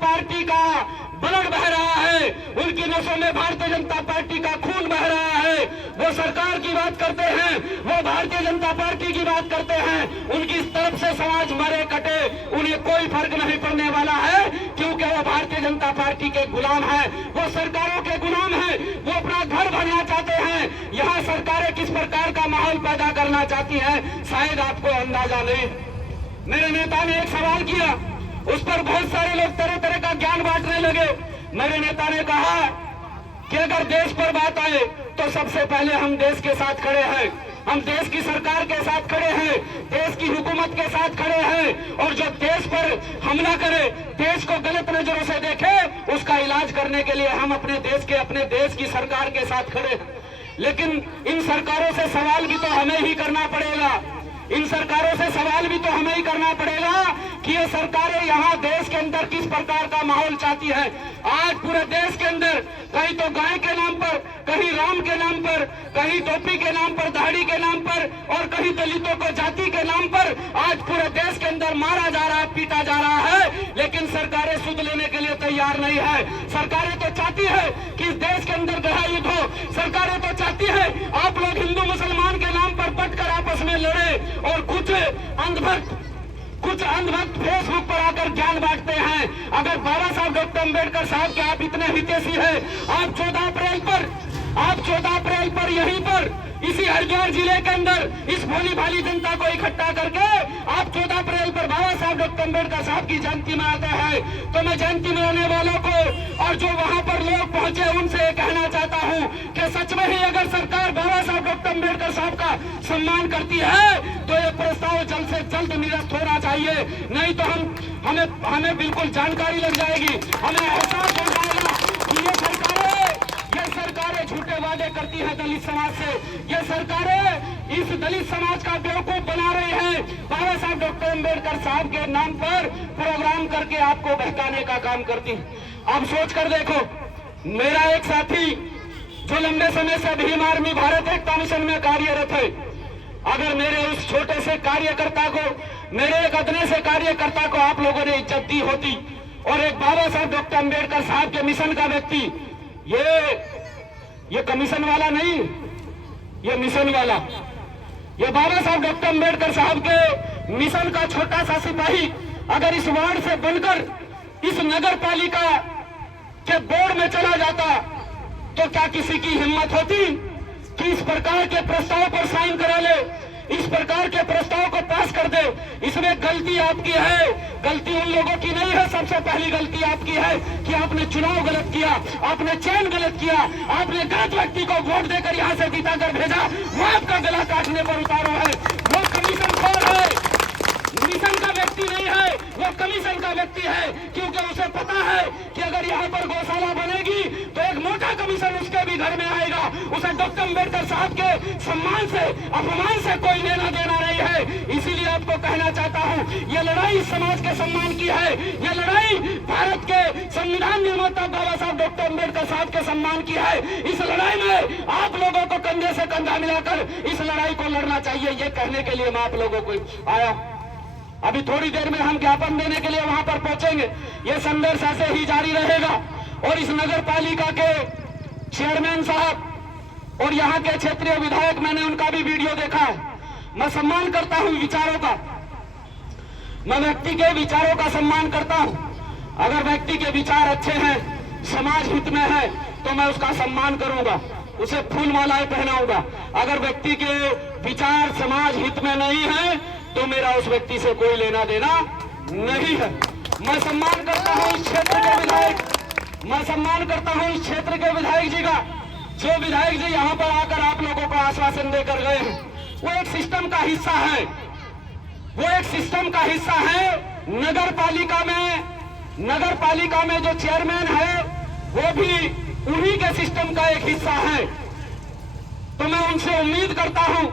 Party का blood बह रहा है, उनकी नसों में भारतीय जनता पार्टी का खून बह रहा है। वो सरकार की बात करते हैं, वो भारतीय जनता पार्टी की बात करते हैं, उनकी इस तरफ से समाज मरे कटे उन्हें कोई फर्क नहीं पड़ने वाला है, क्योंकि वो भारतीय जनता पार्टी के गुलाम है, वो सरकारों के गुलाम है, वो अपना घर भरना चाहते हैं। यहाँ सरकारें किस प्रकार का माहौल पैदा करना चाहती है शायद आपको अंदाजा नहीं। मेरे नेता ने एक सवाल किया, उस पर बहुत सारे लोग तरह तरह का ज्ञान बांटने लगे। मेरे नेता ने कहा कि अगर देश पर बात आए तो सबसे पहले हम देश के साथ खड़े हैं, हम देश की सरकार के साथ खड़े हैं, देश की हुकूमत के साथ खड़े हैं, और जो देश पर हमला करे, देश को गलत नजरों से देखे, उसका इलाज करने के लिए हम अपने देश की सरकार के साथ खड़े हैं। लेकिन इन सरकारों से सवाल भी तो हमें ही करना पड़ेगा, इन सरकारों से सवाल भी तो हमें ही करना पड़ेगा कि ये सरकारें यहाँ देश के अंदर किस प्रकार का माहौल चाहती है। आज पूरे देश के अंदर कहीं तो गाय के नाम पर, कहीं राम के नाम पर, कहीं टोपी के नाम पर, दाढ़ी के नाम पर, और कहीं दलितों को जाति के नाम पर आज पूरे देश के अंदर मारा जा रहा है, पीटा जा रहा है। लेकिन सरकारें सुध लेने के लिए तैयार नहीं है। सरकारें तो चाहती है कि इस देश के अंदर गृह युद्ध हो, सरकारें तो चाहती है आप लोग हिंदू मुसलमान के नाम पर बंटकर आपस में लड़े, और कुछ अंधभक्त फेसबुक पर आकर ज्ञान बांटते हैं। अगर बाबा साहब डॉक्टर अम्बेडकर साहब के आप इतने हितैषी हैं, आप 14 अप्रैल पर यहीं पर इसी हरिद्वार जिले के अंदर इस भोली भाली जनता को इकट्ठा करके आप 14 अप्रैल पर बाबा साहब डॉक्टर अम्बेडकर साहब की जयंती मनाते हैं। तो मैं जयंती मनाने वालों को और जो वहां पर लोग पहुंचे उनसे कहना चाहता हूं कि सच में ही अगर सरकार बाबा साहब डॉक्टर अम्बेडकर साहब का सम्मान करती है तो ये प्रस्ताव जल्द से जल्द निरस्त होना चाहिए, नहीं तो हमें बिल्कुल जानकारी लग जाएगी, हमें एहसास हो जाएगा कि ये सरकारें झूठे वादे करती हैं दलित समाज से। ये सरकारें इस दलित समाज का बेवकूफ बना रही हैं, बाबा साहब डॉक्टर अम्बेडकर साहब के नाम पर प्रोग्राम करके आपको बहकाने का काम करती हैं। अब सोच कर देखो, मेरा एक साथी जो लंबे समय से भीम आर्मी भारत एकता मिशन में कार्यरत है, अगर मेरे उस छोटे से कार्यकर्ता को, मेरे एक अदने से कार्यकर्ता को आप लोगों ने इज्जत दी होती, और एक बाबा साहब डॉक्टर अम्बेडकर साहब के मिशन का व्यक्ति, ये कमीशन वाला नहीं, ये मिशन वाला, ये बाबा साहब डॉक्टर अम्बेडकर साहब के मिशन का छोटा सा सिपाही अगर इस वार्ड से बनकर इस नगर पालिका के बोर्ड में चला जाता तो क्या किसी की हिम्मत होती कि इस प्रकार के प्रस्ताव पर साइन करा ले, इस प्रकार के प्रस्ताव को पास कर दे? इसमें गलती आपकी है, गलती उन लोगों की नहीं है। सबसे पहली गलती आपकी है कि आपने चुनाव गलत किया, आपने चयन गलत किया, आपने गलत व्यक्ति को वोट देकर यहां से जीताकर भेजा, वो आपका गला काटने पर उतारो है। वो कमीशन खोर है, मिशन का व्यक्ति नहीं है, वो कमीशन का व्यक्ति है, क्योंकि उसे पता है कि अगर यहाँ पर गौशाला बनेगी तो एक मोटा कमीशन उसके भी घर में आएगा। उसे डॉक्टर अम्बेडकर साहब के सम्मान से, अपमान से कोई लेना देना नहीं है। इसीलिए आपको कहना चाहता हूँ, ये लड़ाई समाज के सम्मान की है, ये लड़ाई भारत के संविधान निर्माता बाबा साहब डॉक्टर अम्बेडकर साहब के सम्मान की है। इस लड़ाई में आप लोगों को कंधे से कंधा मिलाकर इस लड़ाई को लड़ना चाहिए। ये कहने के लिए मैं आप लोगों को आया। अभी थोड़ी देर में हम ज्ञापन देने के लिए वहां पर पहुंचेंगे। ये संघर्ष ऐसे ही जारी रहेगा, और इस नगर पालिका के चेयरमैन साहब और यहाँ के क्षेत्रीय विधायक, मैंने उनका भी वीडियो देखा है। मैं सम्मान करता हूँ विचारों का, मैं व्यक्ति के विचारों का सम्मान करता हूँ। अगर व्यक्ति के विचार अच्छे हैं, समाज हित में है, तो मैं उसका सम्मान करूंगा, उसे फूल मालाएं पहनाऊंगा। अगर व्यक्ति के विचार समाज हित में नहीं है तो मेरा उस व्यक्ति से कोई लेना देना नहीं है। मैं सम्मान करता हूं इस क्षेत्र के विधायक, मैं सम्मान करता हूं इस क्षेत्र के विधायक जी का, जो विधायक जी यहां पर आकर आप लोगों को आश्वासन देकर गए हैं। वो एक सिस्टम का हिस्सा है, वो एक सिस्टम का हिस्सा है। नगर पालिका में जो चेयरमैन है वो भी उन्हीं के सिस्टम का एक हिस्सा है। तो मैं उनसे उम्मीद करता हूं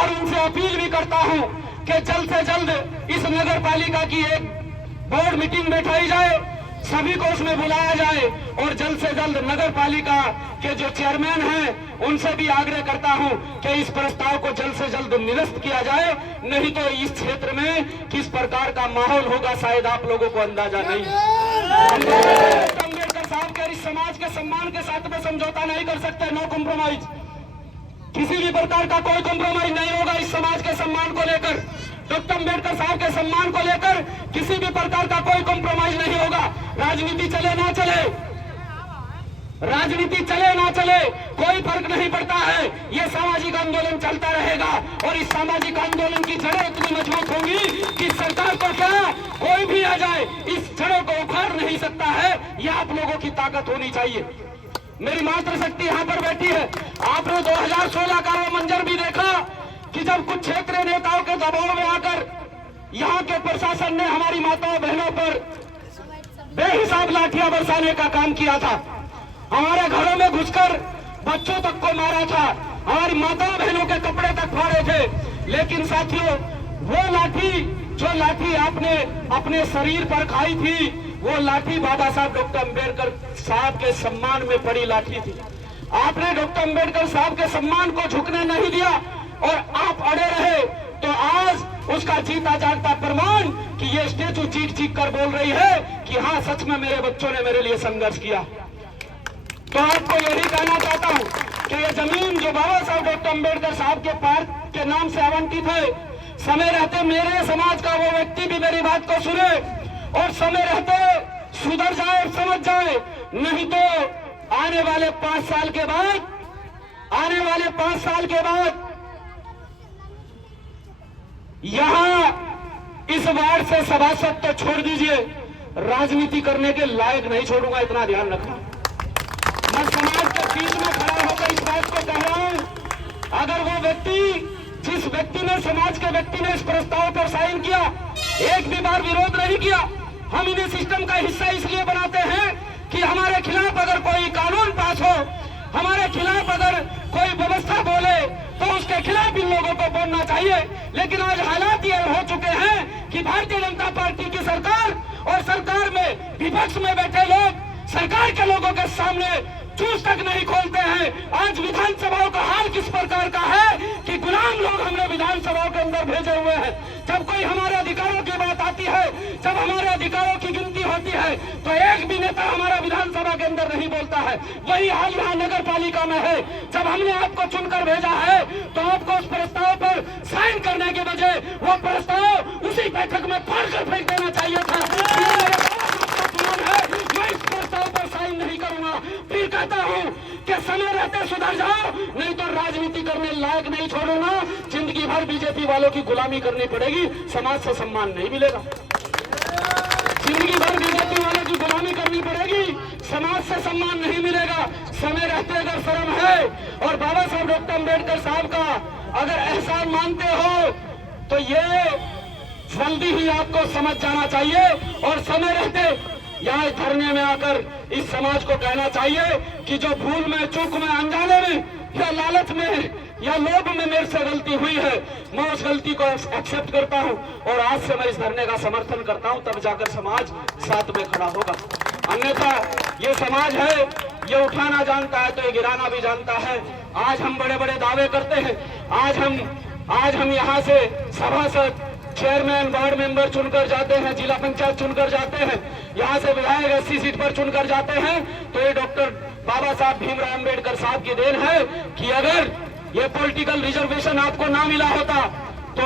और उनसे अपील भी करता हूं कि जल्द से जल्द इस नगर पालिका की एक बोर्ड मीटिंग बैठाई जाए, सभी को उसमें बुलाया जाए, और जल्द से जल्द नगर पालिका के जो चेयरमैन हैं उनसे भी आग्रह करता हूं कि इस प्रस्ताव को जल्द से जल्द निरस्त किया जाए। नहीं तो इस क्षेत्र में किस प्रकार का माहौल होगा शायद आप लोगों को अंदाजा नहीं। सम्मान के साथ में समझौता नहीं कर सकते। नो कॉम्प्रोमाइज, किसी भी प्रकार का कोई कॉम्प्रोमाइज नहीं होगा इस समाज के सम्मान को लेकर। डॉक्टर अम्बेडकर साहब के सम्मान को लेकर किसी भी प्रकार का कोई कॉम्प्रोमाइज नहीं होगा। राजनीति चले ना चले, राजनीति चले ना चले, कोई फर्क नहीं पड़ता है। ये सामाजिक आंदोलन चलता रहेगा और इस सामाजिक आंदोलन की जड़ें इतनी मजबूत होंगी कि सरकार को क्या कोई भी आ जाए इस जड़ों को उखाड़ नहीं सकता है। ये आप लोगों की ताकत होनी चाहिए। मेरी मातृशक्ति यहाँ पर बैठी है। आपने 2016 का वो मंजर भी देखा कि जब कुछ क्षेत्रीय नेताओं के दबाव में आकर यहाँ के प्रशासन ने हमारी माताओं बहनों पर बेहिसाब लाठियां बरसाने का काम किया था, हमारे घरों में घुसकर बच्चों तक को मारा था, हमारी माताओं बहनों के कपड़े तक फाड़े थे। लेकिन साथियों, वो लाठी जो लाठी आपने अपने शरीर पर खाई थी, वो लाठी बाबा साहब डॉक्टर अम्बेडकर साहब के सम्मान में पड़ी लाठी थी। आपने डॉक्टर अम्बेडकर साहब के सम्मान को झुकने नहीं दिया और आप अड़े रहे, तो आज उसका जीता जागता प्रमाण कि ये स्टेचू चीख चीख कर बोल रही है कि हाँ, सच में मेरे बच्चों ने मेरे लिए संघर्ष किया। तो आपको यही कहना चाहता हूँ कि ये जमीन जो बाबा साहब डॉक्टर अम्बेडकर साहब के पार्क के नाम से आवंटित है, समय रहते मेरे समाज का वो व्यक्ति भी मेरी बात को सुने और समय रहते सुधर जाए और समझ जाए, नहीं तो आने वाले 5 साल के बाद, आने वाले 5 साल के बाद यहां इस वार्ड से सभासद तो छोड़ दीजिए, राजनीति करने के लायक नहीं छोड़ूंगा, इतना ध्यान रखना। मैं समाज के बीच में खड़ा होकर इस बात को कह रहा हूं, अगर वो व्यक्ति, जिस व्यक्ति ने, समाज के व्यक्ति ने इस प्रस्ताव पर साइन किया, एक भी बार विरोध नहीं किया। हम इन्हें सिस्टम का हिस्सा इसलिए बनाते हैं कि हमारे खिलाफ अगर कोई कानून पास हो, हमारे खिलाफ अगर कोई व्यवस्था बोले, तो उसके खिलाफ इन लोगों को बोलना चाहिए। लेकिन आज हालात ये हो चुके हैं कि भारतीय जनता पार्टी की सरकार और सरकार में विपक्ष में बैठे लोग सरकार के लोगों के सामने चूस तक नहीं खोलते हैं। आज विधानसभाओं का हाल किस प्रकार का है कि गुलाम लोग हमने विधानसभाओं के अंदर भेजे हुए हैं। जब कोई हमारे अधिकारों की बात आती है, जब हमारे अधिकारों की गिनती होती है, तो एक भी नेता हमारा विधानसभा के अंदर नहीं बोलता है। वही हाल यहाँ नगर पालिका में है। जब हमने आपको चुनकर भेजा है, तो आपको उस प्रस्ताव पर साइन करने के बजाय वो प्रस्ताव उसी बैठक में फाड़कर फेंक देना चाहिए था। मैं इस प्रस्ताव पर साइन नहीं करूंगा। फिर कहता हूं कि समय रहते सुधर जाओ, नहीं तो राजनीति करने लायक नहीं छोड़ूंगा। जिंदगी भर बीजेपी वालों की गुलामी करनी पड़ेगी, समाज से सम्मान नहीं मिलेगा। जिंदगी भर बीजेपी वालों की गुलामी करनी पड़ेगी, समाज से सम्मान नहीं मिलेगा। समय रहते अगर शर्म है और बाबा साहब डॉक्टर अम्बेडकर साहब का अगर एहसान मानते हो, तो ये जल्दी ही आपको समझ जाना चाहिए और समय रहते यहाँ धरने में आकर इस समाज को कहना चाहिए कि जो भूल में, चूक में, अनजाने में या लालच में या लोभ में मेरे से गलती हुई है, मैं उस गलती को एक्सेप्ट करता हूँ और आज से मैं इस धरने का समर्थन करता हूँ। तब जाकर समाज साथ में खड़ा होगा। अन्यथा ये समाज है, ये उठाना जानता है तो ये गिराना भी जानता है। आज हम बड़े बड़े दावे करते हैं, आज हम यहाँ से सभासद, चेयरमैन, वार्ड मेंबर चुनकर जाते हैं, जिला पंचायत चुनकर जाते हैं, यहाँ से विधायक 80 सीट पर चुनकर जाते हैं, तो ये डॉक्टर बाबा साहब भीमराव अम्बेडकर साहब की देन है कि अगर ये पॉलिटिकल रिजर्वेशन आपको ना मिला होता, तो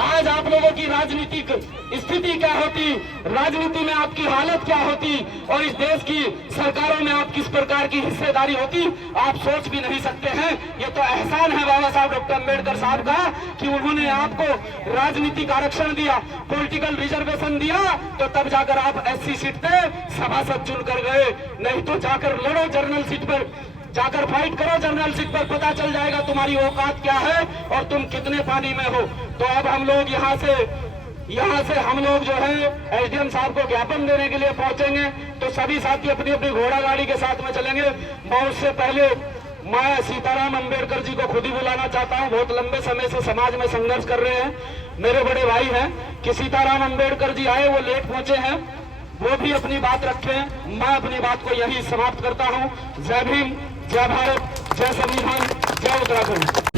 आज आप लोगों की राजनीतिक स्थिति क्या होती, राजनीति में आपकी हालत क्या होती और इस देश की सरकारों में आप किस प्रकार की हिस्सेदारी होती, आप सोच भी नहीं सकते हैं। ये तो एहसान है बाबा साहब डॉक्टर अम्बेडकर साहब का कि उन्होंने आपको राजनीतिक आरक्षण दिया, पॉलिटिकल रिजर्वेशन दिया, तो तब जाकर आप 80 सीट पे सभासद चुनकर गए। नहीं तो जाकर लड़ो जनरल सीट पर, जाकर फाइट करो जनरल सीट पर, पता चल जाएगा तुम्हारी औकात क्या है और तुम कितने पानी में हो। तो अब हम लोग यहाँ से हम लोग जो है एसडीएम साहब को ज्ञापन देने के लिए पहुंचेंगे। तो सभी साथी अपनी अपनी घोड़ा गाड़ी के साथ में चलेंगे। मैं उससे पहले मैं सीताराम अम्बेडकर जी को खुद ही बुलाना चाहता हूँ। बहुत लंबे समय से समाज में संघर्ष कर रहे हैं, मेरे बड़े भाई हैं कि सीताराम अम्बेडकर जी आए, वो लेट पहुंचे हैं, वो भी अपनी बात रखें। मैं अपनी बात को यही समाप्त करता हूँ। जय भीम, जय भारत, जय संविधान, जय उत्तराखंड।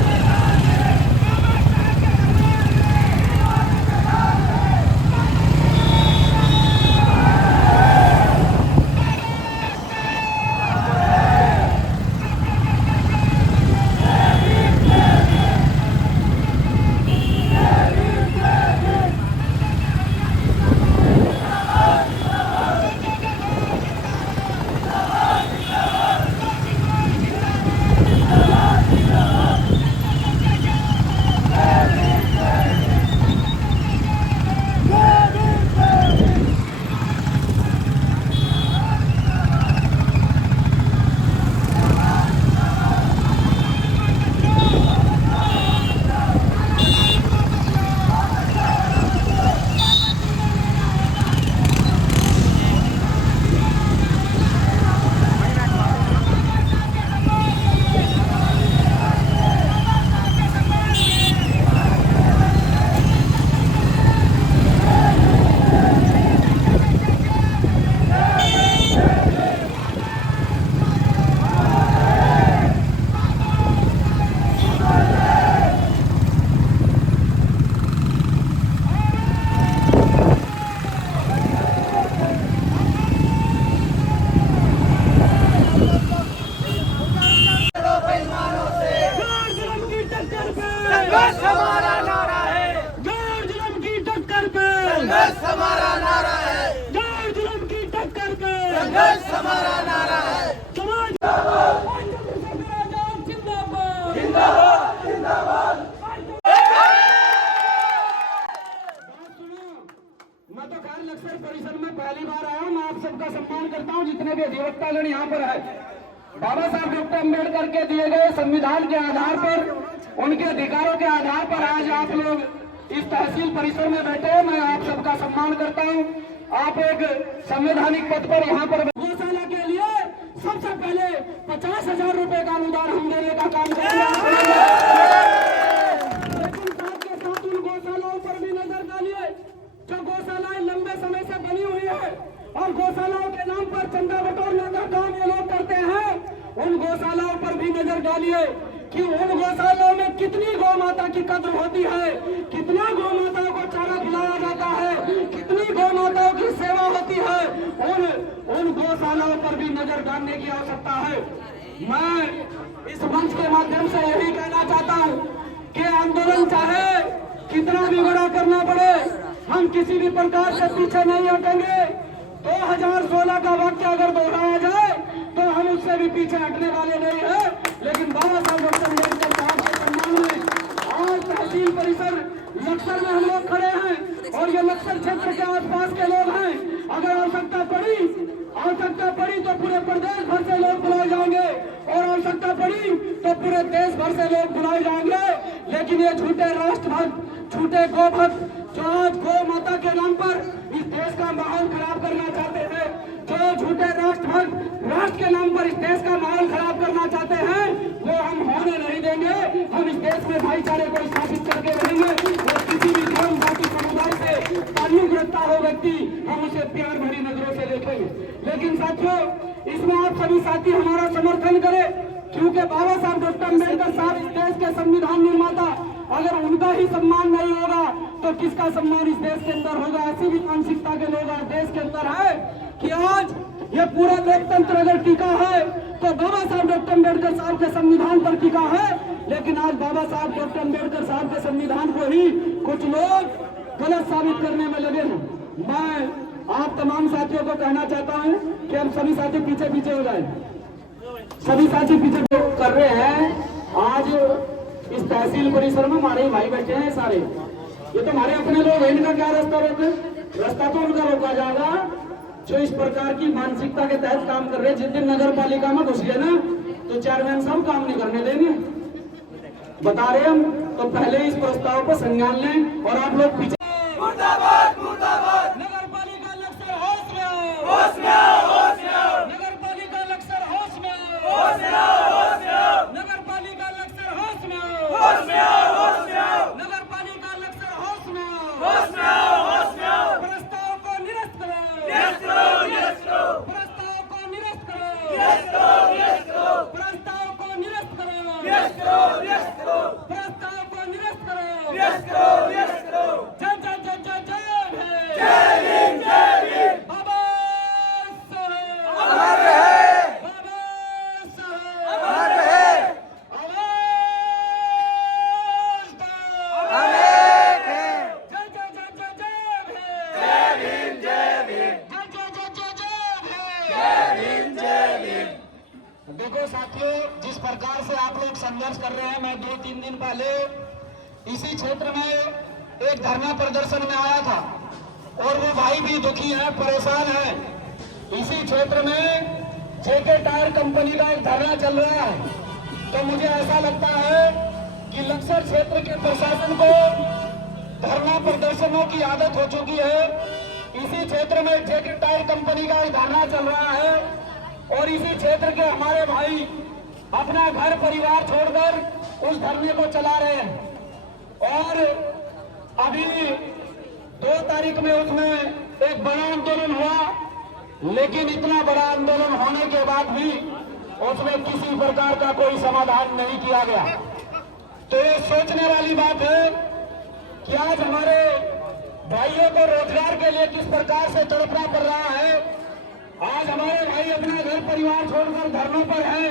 सबका सम्मान करता हूं, जितने भी अधिवक्तागण यहाँ पर है। बाबा साहब डॉक्टर अम्बेडकर के दिए गए संविधान के आधार पर, उनके अधिकारों के आधार पर आज आप लोग इस तहसील परिसर में बैठे। मैं आप सबका सम्मान करता हूं। आप एक संवैधानिक पद पर यहाँ पर गौशाला के लिए सबसे पहले 50,000 रुपए का अनुदान हम देने का काम करेंगे। लेकिन साथ के साथ उन गौशालाओं पर भी नजर डालिए जो गौशालाएं लंबे समय से बनी हुई है और गौशालाओं के नाम पर चंदा बटोरने का काम ये लोग करते हैं। उन गौशालाओं पर भी नजर डालिए कि उन गौशालाओं में कितनी गौ माता की कद्र होती है, कितना गौ माताओं को चारा खिलाया जाता है, कितनी गौ माताओं की सेवा होती है। उन गौशालाओं पर भी नजर डालने की आवश्यकता है। मैं इस मंच के माध्यम से यही कहना चाहता हूँ कि आंदोलन चाहे कितना भी बड़ा करना पड़े, हम किसी भी प्रकार से पीछे नहीं हटेंगे। 2016 का वाक्य अगर दोहराया जाए तो हम उससे भी पीछे हटने वाले नहीं है। लेकिन बाबा साहब डॉक्टर अम्बेडकर साहब के सम्मान में आज तहसील परिसर लक्सर में हम लोग खड़े हैं और ये लक्सर क्षेत्र के आसपास के लोग हैं। अगर आवश्यकता पड़ी तो पूरे प्रदेश भर से लोग बुलाए जाएंगे और आवश्यकता पड़ी तो पूरे देश भर से लोग बुलाए जाएंगे। लेकिन ये झूठे राष्ट्रभक्त, झूठे गौ भक्त जो आज गौ माता के नाम पर इस देश का माहौल खराब करना चाहते हैं, जो झूठे राष्ट्रभक्त राष्ट्र के नाम पर इस देश का माहौल खराब करना चाहते हैं, वो हम होने नहीं देंगे। हम इस देश में भाईचारे को स्थापित करके रहेंगे और किसी भी धर्म जाति समुदाय से ताल्लुक रखता हो व्यक्ति, हम उसे प्यार भरी नजरों से देखेंगे। लेकिन साथियों, इसमें आप सभी साथी हमारा समर्थन करें, क्योंकि बाबा साहब डॉक्टर अम्बेडकर साहब इस देश के संविधान निर्माता, अगर उनका ही सम्मान नहीं होगा तो किसका सम्मान इस देश के अंदर होगा। ऐसी भी मानसिकता के लोग आज देश के अंदर है कि आज ये पूरा लोकतंत्र अगर टिका है तो बाबा साहब डॉक्टर अम्बेडकर साहब के संविधान पर टिका है। लेकिन आज बाबा साहब डॉक्टर अम्बेडकर साहब के संविधान को ही कुछ लोग गलत साबित करने में लगे हैं। मैं आप तमाम साथियों को कहना चाहता हूँ कि हम सभी साथी पीछे पीछे हो जाए, सभी साथी पीछे कर रहे हैं। आज इस तहसील परिसर में हमारे भाई बैठे हैं सारे, ये तो हमारे अपने लोग हैं, इनका क्या रास्ता रोके? रास्ता तो उनका रोका जाएगा जो इस प्रकार की मानसिकता के तहत काम कर रहे हैं। जिस दिन नगर पालिका में घुस गए ना तो चेयरमैन साहब काम नहीं करने देंगे, बता रहे हम। तो पहले इस प्रस्ताव पर संज्ञान लें और आप लोग पीछे। मुर्दाबाद मुर्दाबाद, नगर पालिका लक्सर होश में आओ, होश में आओ, होश में आओ, नगर पालिका लक्सर होश में आओ, होश में आओ, होश में आओ, नगर पालिका लक्सर होश में आओ, होश में आओ, होश में आओ, नगर पालिका लक्सर होश में आओ, होश में आओ, होश में आओ। प्रस्ताव को निरस्त करो, निरस्त करो, निरस्त करो, प्रस्ताव को निरस्त करो, निरस्त करो, निरस्त करो, प्रस्ताव को निरस्त करो, निरस्त करो, निरस्त करो, प्रस्ताव को निरस्त करो, निरस्त करो, निरस्त करो। जय जय जय जय जय जय भीम, जय भीम। बाबा साहेब अमर रहे, बाबा साहेब अमर रहे, आवाज दो। हम एक हैं। जय जय जय जय जय जय भीम, जय भीम, जय जय जय जय जय भीम, जय भीम। देखो साथियों, जिस प्रकार से आप लोग संघर्ष कर रहे हैं, मैं 2-3 दिन पहले इसी क्षेत्र में एक धरना प्रदर्शन में आया था और वो भाई भी दुखी है, परेशान है। इसी क्षेत्र में जेके टायर कंपनी का एक धरना चल रहा है। तो मुझे ऐसा लगता है कि लक्सर क्षेत्र के प्रशासन को धरना प्रदर्शनों की आदत हो चुकी है। इसी क्षेत्र में जेके टायर कंपनी का एक धरना चल रहा है और इसी क्षेत्र के हमारे भाई अपना घर परिवार छोड़कर उस धरने को चला रहे हैं। और अभी 2 तारीख में उसमें एक बड़ा आंदोलन हुआ, लेकिन इतना बड़ा आंदोलन होने के बाद भी उसमें किसी प्रकार का कोई समाधान नहीं किया गया। तो ये सोचने वाली बात है कि आज हमारे भाइयों को रोजगार के लिए किस प्रकार से तड़पना पड़ रहा है। आज हमारे भाई अपना घर परिवार छोड़कर धरनों पर हैं।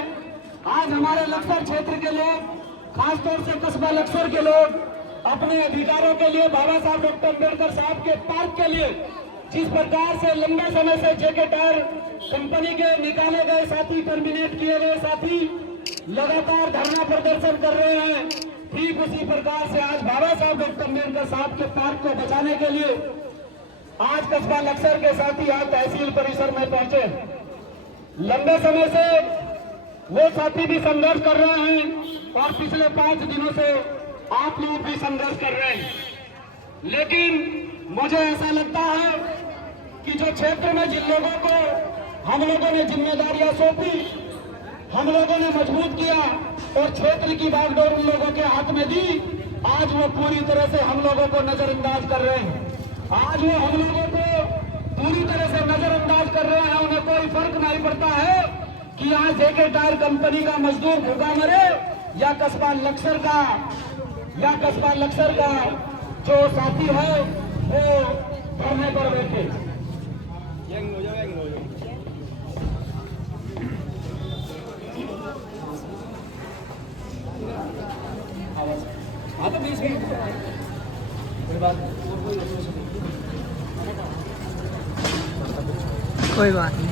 आज हमारे लक्सर क्षेत्र के लोग, खासतौर से कस्बा लक्सर के लोग अपने अधिकारों के लिए, बाबा साहब डॉक्टर अम्बेडकर साहब के पार्क के लिए जिस प्रकार से लंबे समय से जेके टायर कंपनी के निकाले गए साथी, टर्मिनेट किए गए साथी लगातार धरना प्रदर्शन कर रहे हैं, ठीक उसी प्रकार से आज बाबा साहब डॉक्टर अम्बेडकर साहब के पार्क को बचाने के लिए आज कस्बा लक्सर के साथी आज तहसील परिसर में पहुंचे। लंबे समय से वो साथी भी संघर्ष कर रहे हैं और पिछले 5 दिनों से आप लोग भी संघर्ष कर रहे हैं, लेकिन मुझे ऐसा लगता है कि जो क्षेत्र में जिन लोगों को हम लोगों ने जिम्मेदारियां सौंपी, हम लोगों ने मजबूत किया और क्षेत्र की बागडोर उन लोगों के हाथ में दी, आज वो पूरी तरह से हम लोगों को नजरअंदाज कर रहे हैं। आज वो हम लोगों को पूरी तरह से नजरअंदाज कर रहे हैं। उन्हें कोई फर्क नहीं पड़ता है कि आज जेके टायर कंपनी का मजदूर भूखा मरे या कस्बा लक्सर का जो साथी है वो धरने पर बैठे। हाँ तो 20 मिनट कोई बात नहीं।